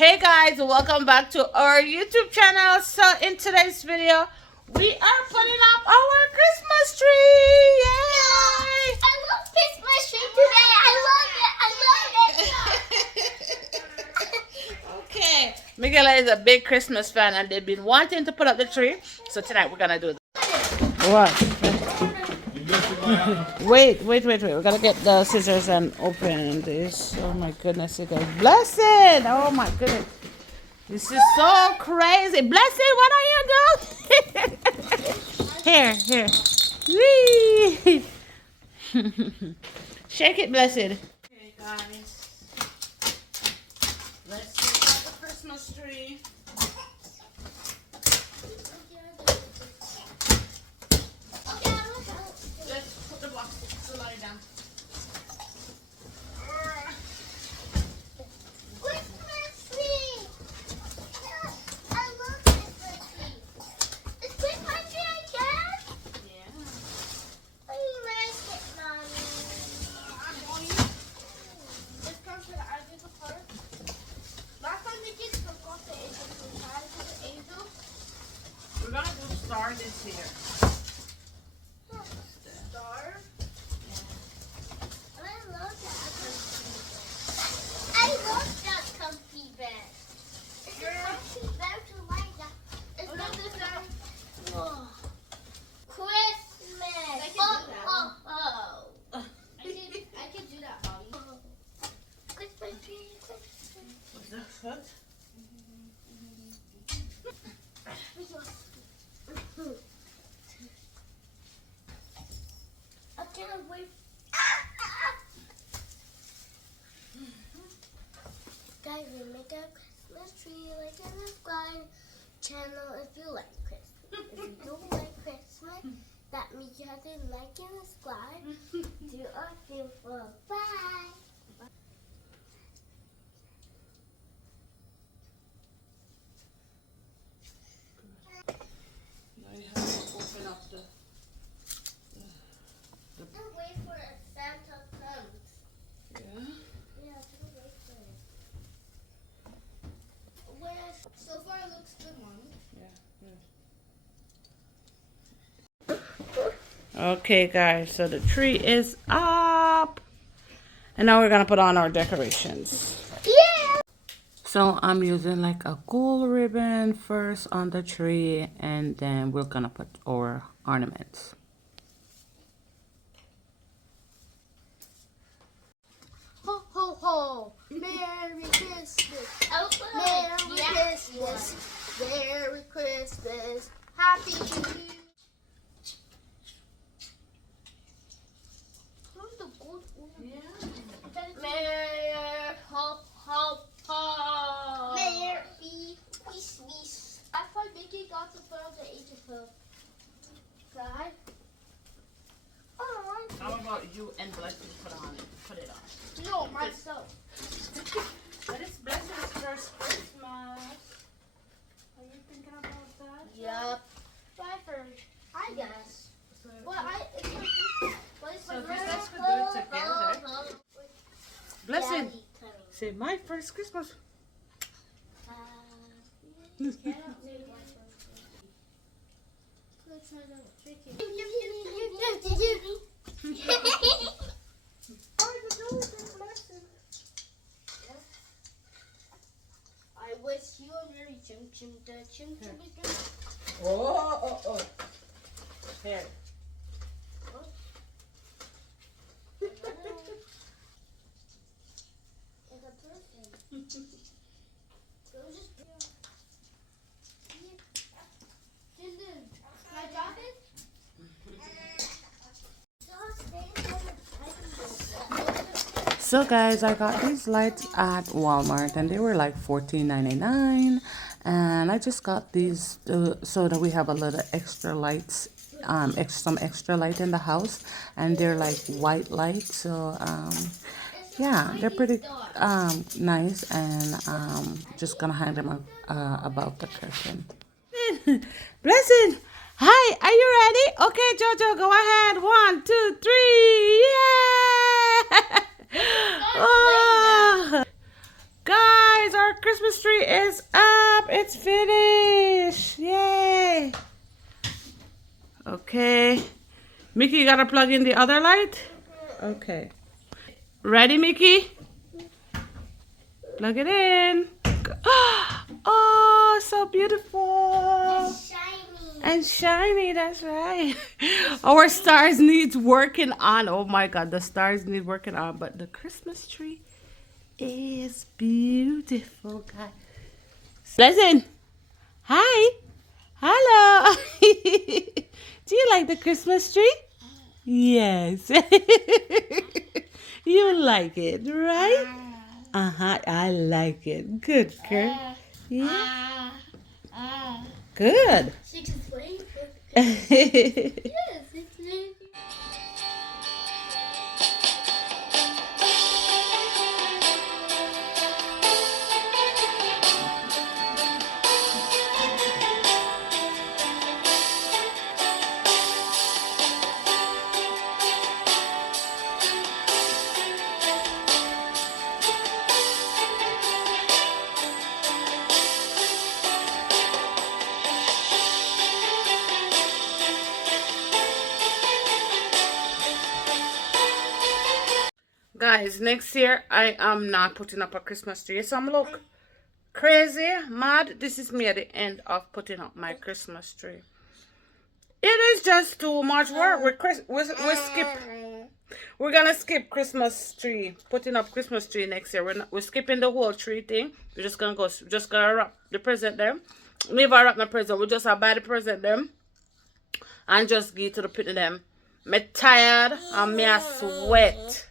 Hey guys, welcome back to our YouTube channel. So in today's video, we are putting up our Christmas tree. Yay! I love Christmas tree today. I love it. Okay, Miguel is a big Christmas fan and they've been wanting to put up the tree. So tonight we're gonna do that. What? Wait. We're gonna get the scissors and open this. Oh my goodness, you guys. Blessed! Oh my goodness. This is so crazy. Blessed, what are you doing? Here. Whee! Shake it, Blessed. Okay, guys. Let's take out the Christmas tree. Let's put the box to lie down. Christmas tree. I love Christmas tree. Is Christmas tree again? Yeah. I like it, Mommy. Let's come to the Angel first. Last time we did forgot the angel. We tried to do the angel. We're gonna do star this year. Star. I love that. I love that comfy bed. It's a comfy bed to lie down. It's not the star. Whoa. Christmas. I can do that. I can do that, Mommy. Christmas tree. What's that foot? I can't wait. Guys, we make a Christmas tree like in the sky channel if you like Christmas. If you don't like Christmas, that means you have to like and subscribe to our beautiful. Bye. Now you have to open up the Just wait for Santa comes. yeah. Yeah, just wait for it. Where? So far, it looks good, Mommy. Okay guys, so the tree is up. And now we're gonna put on our decorations. Yeah. So I'm using like a gold ribbon first on the tree and then we're gonna put our ornaments. Ho ho ho! Merry Christmas! Merry Christmas! Merry Christmas! Happy New Year! Who's the gold ornament? Merry ho ho ho! Merry Christmas! I thought Mickey got to put on the age of her. God. Oh, How about you and Blessed put it on? no, myself. But it's Blessed's first Christmas. Are you thinking about that? Yep. Bye first. I guess. Well, it's my first. So Christmas we do it together. Blessed, say my first Christmas. I wish you a Merry Chim Chim the Chim Chim is good. Oh. Here. It's a person. It was just Dylan, can I drop it? So guys, I got these lights at Walmart and they were like $14.99 and I just got these so that we have a little extra lights, some extra light in the house, and they're like white lights, so yeah, they're pretty nice, and just gonna hang them up above the curtain. Blessed, hi, are you ready? Okay, Jojo, go ahead. 1, 2, 3, yeah! Oh. Guys, our our Christmas tree is up. It's finished. Yay. Okay. Mickey, you gotta plug in the other light? Okay. Ready, Mickey? Plug it in. Oh, so beautiful. Shiny. And shiny, that's right. Our stars needs working on. Oh my God, the stars need working on. But the Christmas tree is beautiful, guys. Listen. Hi. Hello. Do you like the Christmas tree? Yes. You like it, right? Uh-huh. I like it. Good, girl. Yeah. Good. She can play. Yes, it's me. Guys, next year I am not putting up a Christmas tree. So I'm look crazy, mad. This is me at the end of putting up my Christmas tree. It is just too much work. We're gonna skip Christmas tree, putting up Christmas tree next year. We're skipping the whole tree thing. We're just gonna wrap the present them. Never wrap my present. We just buy the present them and just give to the picnic them. Me tired and me a sweat.